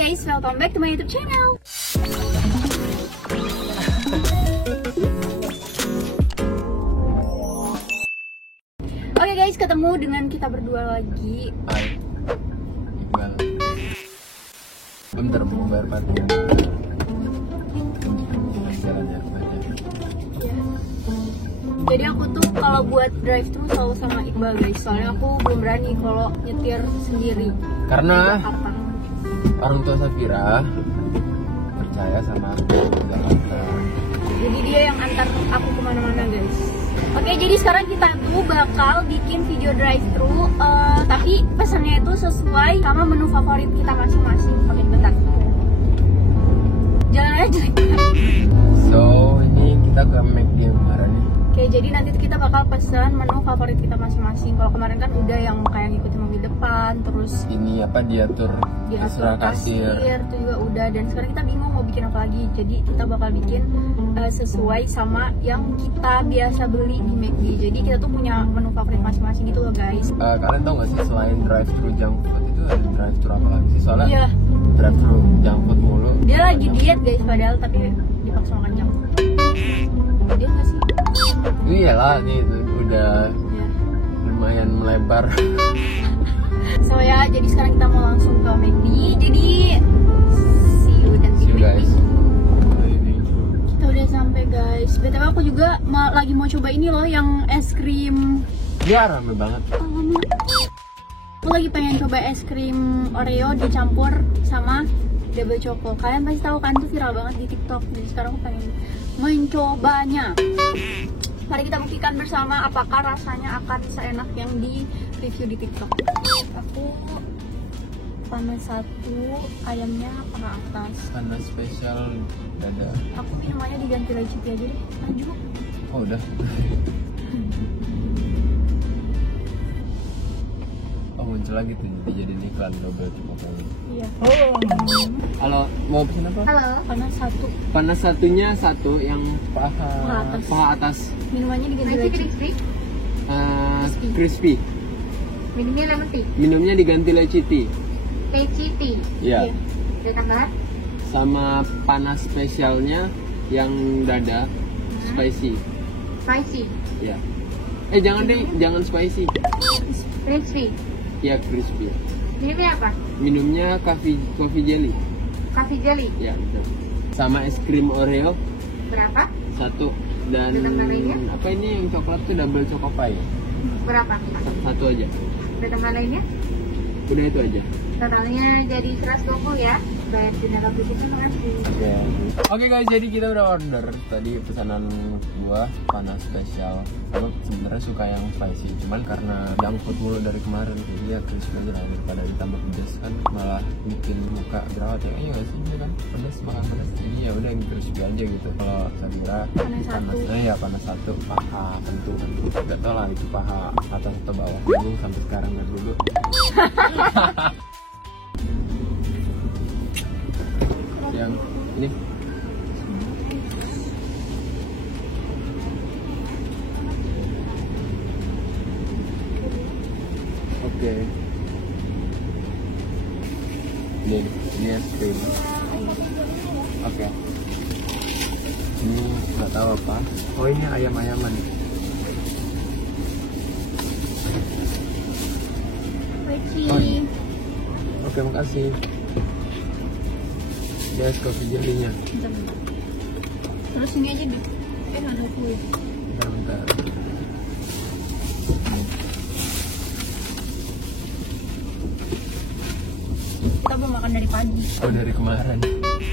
guys, welcome back to my YouTube channel. Oke guys, ketemu dengan kita berdua lagi. Hai, Iqbal. Bentar mau bayar parkir. Jalannya banyak. Jadi aku tuh kalau buat drive tuh selalu sama Iqbal guys. Soalnya aku belum berani kalau nyetir sendiri. Karena di Jakarta. orang tua Safira percaya sama aku di Jakarta. Jadi dia yang antar aku kemana-mana guys. Oke, jadi sekarang kita tuh bakal bikin video drive-thru, tapi pesannya itu sesuai sama menu favorit kita masing-masing. Oke, bentar. Jalan aja. So ini kita ke McD yang kemarin nih. Oke, jadi nanti tuh kita bakal pesan menu favorit kita masing-masing. Kalau kemarin kan udah yang kayak ngikutin mobil depan, terus Ini apa diatur terserah kasir. itu juga udah. Dan sekarang kita bingung mau bikin apa lagi. Jadi kita bakal bikin sesuai sama yang kita biasa beli di McD. Jadi kita tuh punya menu favorit masing-masing gitu loh guys. Kalian tau gak sih selain drive-thru junk food itu ada drive-thru apa lagi sih? Soalnya Iya. drive-thru junk food mulu. Dia lagi diet guys padahal, tapi dipaksa makan junk food. Dia nggak sih? Iyalah nih itu udah Ya. lumayan melebar. So ya, jadi sekarang kita mau langsung ke McD. Jadi see you dan See you guys. Kita udah sampai guys. BTW aku juga lagi mau coba ini loh yang es krim. Dia rame banget. Aku lagi pengen coba es krim Oreo dicampur sama double choco. Kalian pasti tahu kan, itu viral banget di TikTok. Jadi sekarang aku pengen mencobanya. Mari kita buktikan bersama apakah rasanya akan seenak yang di review di TikTok. Aku panas satu, ayamnya paha atas. Karena spesial dada. Aku minumannya diganti leciti aja deh. Lanjut. Oh udah. Oh muncul lagi tuh jadi iklan double coco kali. Iya. Halo, mau pesen apa? Halo. Panas satu. Panas satunya satu yang paha atas. paha atas. Minumannya diganti Nasi leciti. crispy, Crispy. minumnya lemon tea, Minumnya diganti leciti. tea. Iya. Iya. Ditambah Sama panas spesialnya yang dada spicy. spicy, Ya. Jangan deh, jangan spicy. crispy. Ya crispy. Minumnya apa? Minumnya coffee jelly. Coffee jelly. Ya betul. Sama es krim Oreo Berapa? satu dan Ditambah lainnya? apa ini yang coklat tuh double choco pie. Berapa? Satu aja. Ditambah lainnya? Udah itu aja. Totalnya jadi 120 ya. Bayar di dalam bisnisnya, makasih. Oke guys, jadi kita udah order tadi pesanan gua panas spesial. Gua sebenarnya suka yang spicy, cuman karena junk food mulu dari kemarin jadi ya crispy aja lah daripada ditambah pedas kan malah bikin muka jerawat ya. Iya gak sih, ini kan pedas makan pedas. Jadi ya udah yang crispy aja gitu. Kalau Safira panasnya ya panas satu, paha tentu kan. Gak tau lah itu paha atas atau bawah. Bingung sampai sekarang dari dulu. Yang ini oke. Ini es krim. Oke. Ini nggak tahu apa. Oh ini ayam-ayaman. Oh, oke makasih. Dia es kopi jelinya. Terus ini aja deh. Ada kue. Bentar. Kita belum makan dari pagi. Oh dari kemarin.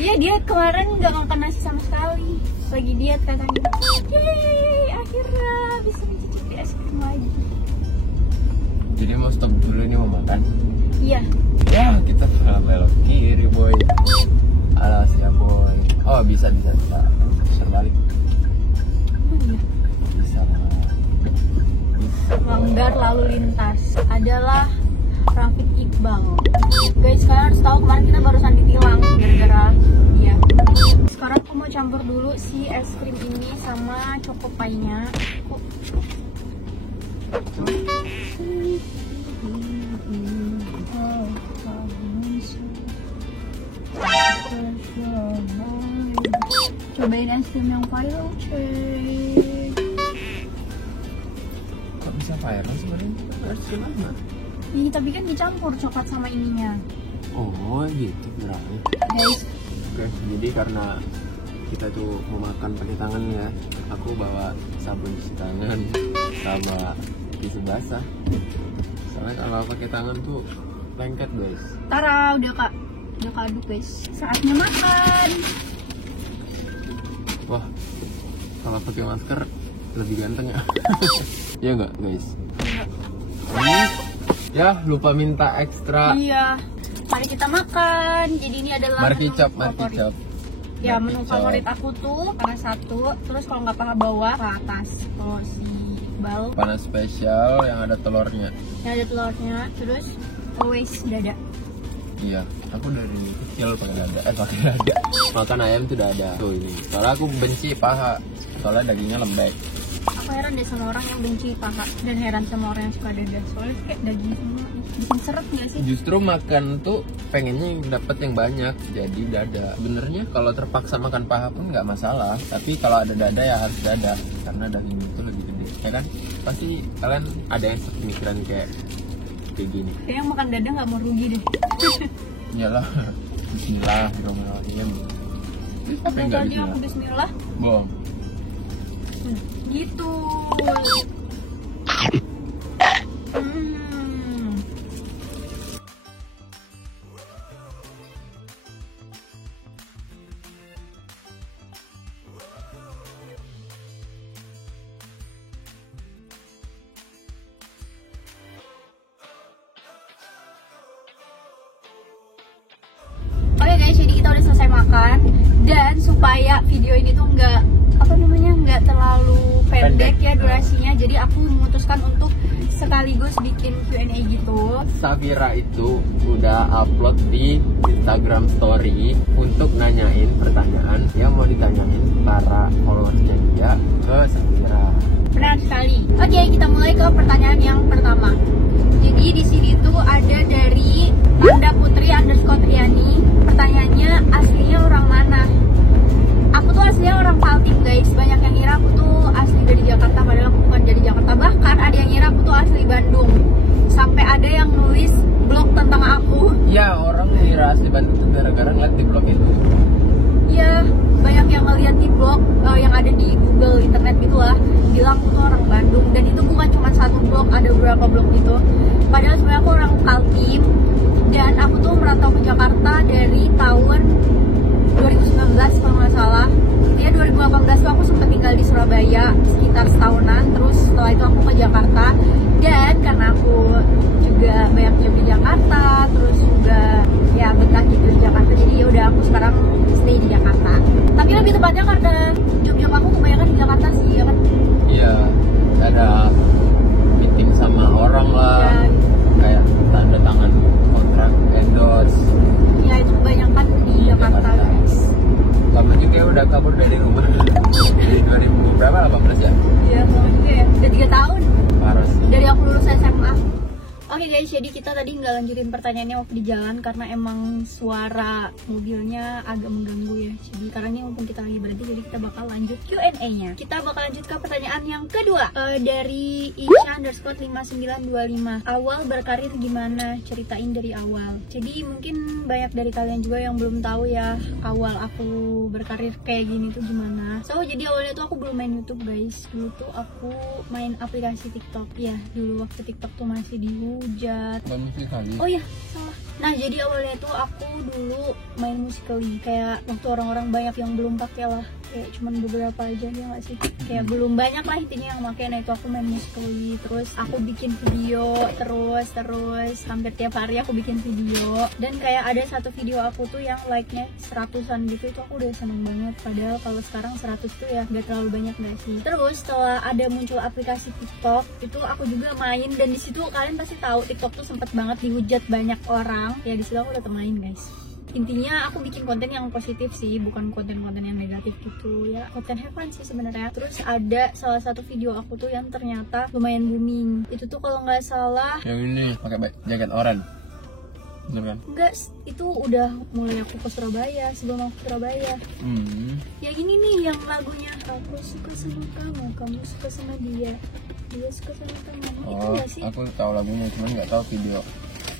Iya, dia kemarin nggak makan nasi sama sekali. Lagi diet katanya. Yeay, akhirnya bisa mencicipi es krim lagi. Jadi mau stop dulu nih mau makan. Iya. Ya kita belok kiri boy. Alas ya boy. Oh bisa. Putar balik. Oh iya. Bisa lah. Langgar lalu lintas adalah Rafiq Iqbal. Guys, kalian harus tahu kemarin kita barusan ditilang gara-gara dia. Sekarang aku mau campur dulu si es krim ini sama choco pie-nya. Cobain es krim yang viral, cuy. Kok bisa viral sebenarnya? Harus gimana? Ini tapi kan dicampur coklat sama ininya. Oh gitu berarti. Guys, Oke, jadi karena kita tuh mau makan pakai tangan ya, aku bawa sabun cuci tangan sama tisu basah. Soalnya kalau pakai tangan tuh lengket guys. tara udah aduk guys. Saatnya makan. Wah, kalau pakai masker lebih ganteng ya. Iya nggak guys? Ya lupa minta ekstra. Iya. Mari kita makan. Jadi ini adalah Markicap, menu favorit. markicap. Ya, menu Markicap. favorit aku tuh panas satu, terus kalau nggak paha bawah ke atas. Kalau si Iqbal Panas spesial yang ada telurnya. yang ada telurnya, terus always dada. Iya, aku dari kecil pakai dada. Pakai dada. Makan ayam tuh dada. Tuh ini. Soalnya aku benci paha. Soalnya dagingnya lembek. Aku heran deh sama orang yang benci paha dan heran sama orang yang suka dada. Soalnya kayak daging semua bikin seret nggak sih? Justru makan tuh pengennya yang dapet yang banyak, jadi dada. Sebenarnya kalau terpaksa makan paha pun nggak masalah. Tapi kalau ada dada ya harus dada, karena daging itu lebih gede. Ya kan? Pasti kalian ada yang sepemikiran kayak gini. Kayaknya makan dada nggak mau rugi deh. Iyalah. Bismillahirrahmanirrahim. Apa yang nggak Tadi aku bismillah? bismillah. Bohong. Gitu. Oke guys, jadi kita udah selesai makan dan supaya video ini tuh nggak terlalu pendek ya durasinya, jadi aku memutuskan untuk sekaligus bikin Q&A gitu. Safira itu udah upload di Instagram Story untuk nanyain pertanyaan yang mau ditanyain para followersnya dia ke Safira. Benar sekali. Oke, kita mulai ke pertanyaan yang pertama. Jadi di sini tuh ada dari Anda Putri _Triani. Pertanyaannya, aslinya orang mana? Aku tuh aslinya orang Kaltim guys. Banyak yang ngira aku tuh asli dari Jakarta, padahal aku bukan dari Jakarta. Bahkan ada yang ngira aku tuh asli Bandung. Sampai ada yang nulis blog tentang aku. Ya, orang ngira asli Bandung tuh gara-gara ngeliat di blog itu. Iya, banyak yang ngeliat di blog yang ada di Google internet gitulah, bilang aku tuh orang Bandung. Dan itu bukan cuma satu blog, ada beberapa blog gitu. Padahal sebenarnya aku orang Kaltim dan aku tuh merantau ke Jakarta dari tahun 2019 kalau nggak salah. Ya 2018 tuh aku sempat tinggal di Surabaya sekitar setahunan. Terus setelah itu aku ke Jakarta. Dan karena aku juga banyak job di Jakarta, terus juga ya betah gitu di Jakarta. Jadi ya udah aku sekarang stay di Jakarta. Tapi lebih tepatnya karena job-job aku kebanyakan di Jakarta sih, ya kan? Iya, ada meeting sama orang lah, Ya, kayak tanda tangan kontrak endorse. ya itu kebanyakan di Jakarta guys. Kamu juga udah kabur dari rumah dari 2000 berapa? 18 ya? Iya, sama juga ya. Udah 3 tahun Parah sih. dari aku lulus SMA. Oke guys, jadi kita tadi nggak lanjutin pertanyaannya waktu di jalan karena emang suara mobilnya agak mengganggu ya. Jadi karena ini mumpung kita lagi berhenti, jadi kita bakal lanjut Q&A-nya. Kita bakal lanjut ke pertanyaan yang kedua dari Isha _5925. Awal berkarir gimana? Ceritain dari awal. Jadi mungkin banyak dari kalian juga yang belum tahu ya awal aku berkarir kayak gini tuh gimana. So jadi awalnya tuh aku belum main YouTube guys. Dulu tuh aku main aplikasi TikTok ya. Dulu waktu TikTok tuh masih dihujat. Kali. Oh iya, salah. Nah, jadi awalnya tuh aku dulu main Musical.ly. Kayak waktu orang-orang banyak yang belum pakai lah. Kayak cuman beberapa aja ya nggak sih? Kayak belum banyak lah intinya yang pakai. Nah, itu aku main Musical.ly. Terus aku bikin video terus hampir tiap hari aku bikin video. Dan kayak ada satu video aku tuh yang like-nya 100-an gitu. Itu aku udah seneng banget. Padahal kalau sekarang 100 tuh ya nggak terlalu banyak nggak sih? Terus setelah ada muncul aplikasi TikTok, itu aku juga main. Dan di situ kalian pasti tahu TikTok tuh sempet banget dihujat banyak orang. Ya di situ aku udah main guys. Intinya aku bikin konten yang positif sih, bukan konten-konten yang negatif gitu ya. Konten have fun sih sebenarnya. Terus ada salah satu video aku tuh yang ternyata lumayan booming. Itu tuh kalau nggak salah Yang ini pakai jaket oranye. Bener kan? Enggak, itu udah mulai aku ke Surabaya, sebelum aku ke Surabaya. Ya gini nih yang lagunya, aku suka sama kamu, kamu suka sama dia suka sama kamu. Itu Oh, enggak sih? aku tahu lagunya, cuman nggak tahu video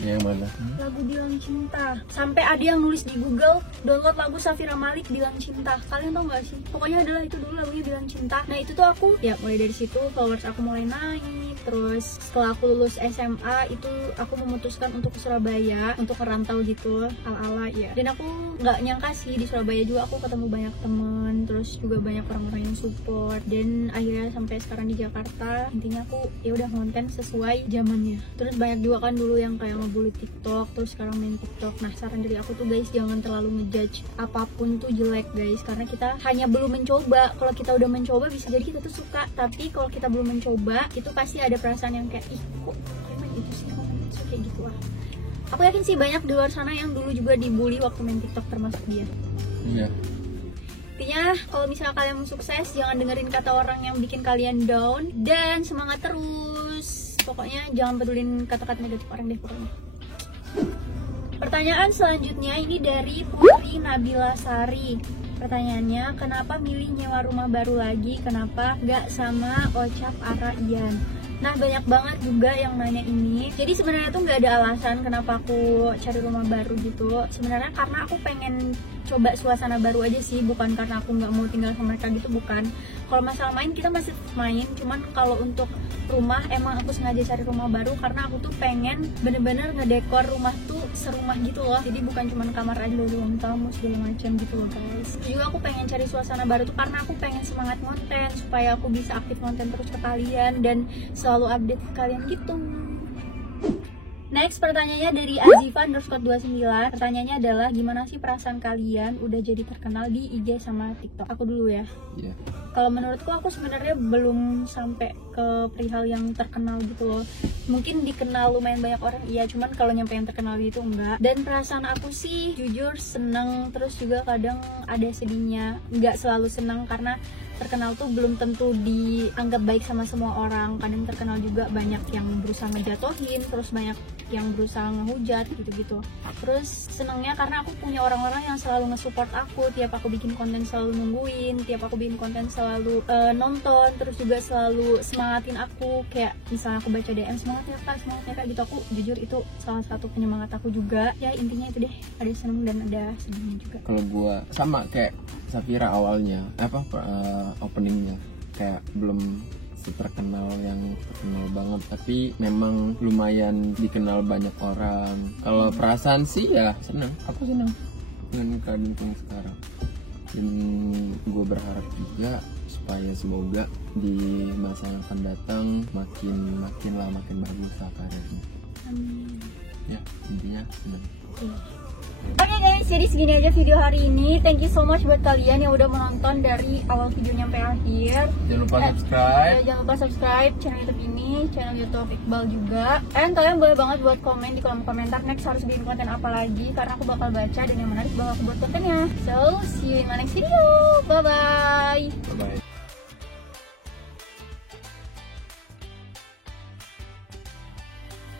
yang mana. Lagu Bilang Cinta. Sampai ada yang nulis di Google, download lagu Safira Malik Bilang Cinta. Kalian tau gak sih? Pokoknya adalah itu dulu lagunya Bilang Cinta. Nah itu tuh aku, ya mulai dari situ followers aku mulai naik. Terus setelah aku lulus SMA itu aku memutuskan untuk ke Surabaya, untuk merantau gitu, ala-ala ya. Dan aku nggak nyangka sih di Surabaya juga aku ketemu banyak teman, terus juga banyak orang-orang yang support. Dan akhirnya sampai sekarang di Jakarta, intinya aku ya udah konten sesuai zamannya. Terus banyak juga kan dulu yang kayak ngebully TikTok, terus sekarang main TikTok. Nah saran dari aku tuh guys, jangan terlalu ngejudge apapun tuh jelek guys, karena kita hanya belum mencoba. Kalau kita udah mencoba bisa jadi kita tuh suka, tapi kalau kita belum mencoba itu pasti ada perasaan yang kayak ih kok emang itu sih, kok kayak gitu lah. Aku yakin sih banyak di luar sana yang dulu juga dibully waktu main TikTok, termasuk dia. Iya. Intinya kalau misalnya kalian mau sukses, jangan dengerin kata orang yang bikin kalian down, dan semangat terus. Pokoknya jangan pedulin kata-kata negatif orang deh pokoknya. Pertanyaan selanjutnya ini dari Putri Nabila Sari. Pertanyaannya, kenapa milih nyewa rumah baru lagi? Kenapa gak sama Ocap Ara Ian? Nah banyak banget juga yang nanya ini. Jadi sebenarnya tuh nggak ada alasan kenapa aku cari rumah baru gitu. Sebenarnya karena aku pengen coba suasana baru aja sih, bukan karena aku nggak mau tinggal sama mereka gitu, bukan. Kalau masalah main kita masih main, cuman kalau untuk rumah emang aku sengaja cari rumah baru karena aku tuh pengen bener-bener ngedekor rumah tuh serumah gitu loh. Jadi bukan cuman kamar aja, ruang tamu segala macam gitu loh guys. Juga aku pengen cari suasana baru tuh karena aku pengen semangat konten supaya aku bisa aktif konten terus ke kalian dan selalu update ke kalian gitu. Next pertanyaannya dari Azifa_29. Pertanyaannya adalah gimana sih perasaan kalian udah jadi terkenal di IG sama TikTok? Aku dulu ya. Iya. Kalau menurutku aku sebenarnya belum sampai ke perihal yang terkenal gitu loh. Mungkin dikenal lumayan banyak orang iya, cuman kalau nyampe yang terkenal gitu enggak. Dan perasaan aku sih jujur seneng, terus juga kadang ada sedihnya. Enggak selalu seneng karena terkenal tuh belum tentu dianggap baik sama semua orang. Kadang terkenal juga banyak yang berusaha ngejatohin, terus banyak yang berusaha ngehujat gitu-gitu. Terus senengnya karena aku punya orang-orang yang selalu nge-support aku. Tiap aku bikin konten selalu nungguin, tiap aku bikin konten selalu nonton, terus juga selalu semangatin aku. Kayak misalnya aku baca DM, semangat ya kak gitu. Aku jujur itu salah satu penyemangat aku juga. Ya intinya itu deh, ada seneng dan ada sedihnya juga. Kalau gua sama kayak Safira awalnya, openingnya kayak belum terkenal yang terkenal banget, tapi memang lumayan dikenal banyak orang. Kalau perasaan sih ya senang, aku senang dengan keadaanku sekarang. Dan gue berharap juga supaya semoga di masa yang akan datang makin bagus lah karirnya. Amin. Ya intinya senang. Oke guys, jadi segini aja video hari ini. Thank you so much buat kalian yang udah menonton dari awal video sampai akhir. Jangan lupa subscribe. Jangan lupa subscribe channel YouTube ini, channel YouTube Iqbal juga. And kalian boleh banget buat komen di kolom komentar next harus bikin konten apa lagi, karena aku bakal baca dan yang menarik bakal aku buat kontennya. So, see you in my next video. Bye bye. Bye bye.